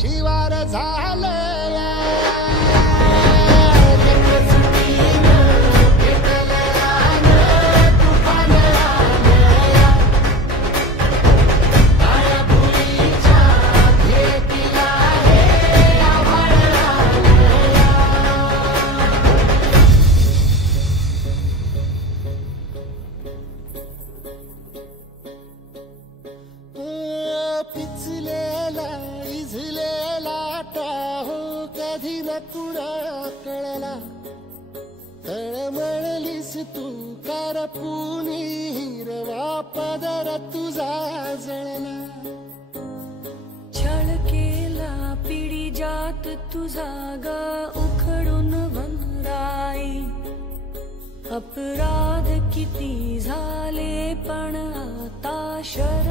शिवार झालया पिचलेला इझलेला Tahoe कधी न कुणा कळला तळमळलीस तू करपुनी हिरवा पदर तुझा जळला छळ केला पिढी जात तुझा ग उखडून वनराई अपराध किती झाले पण आता शरण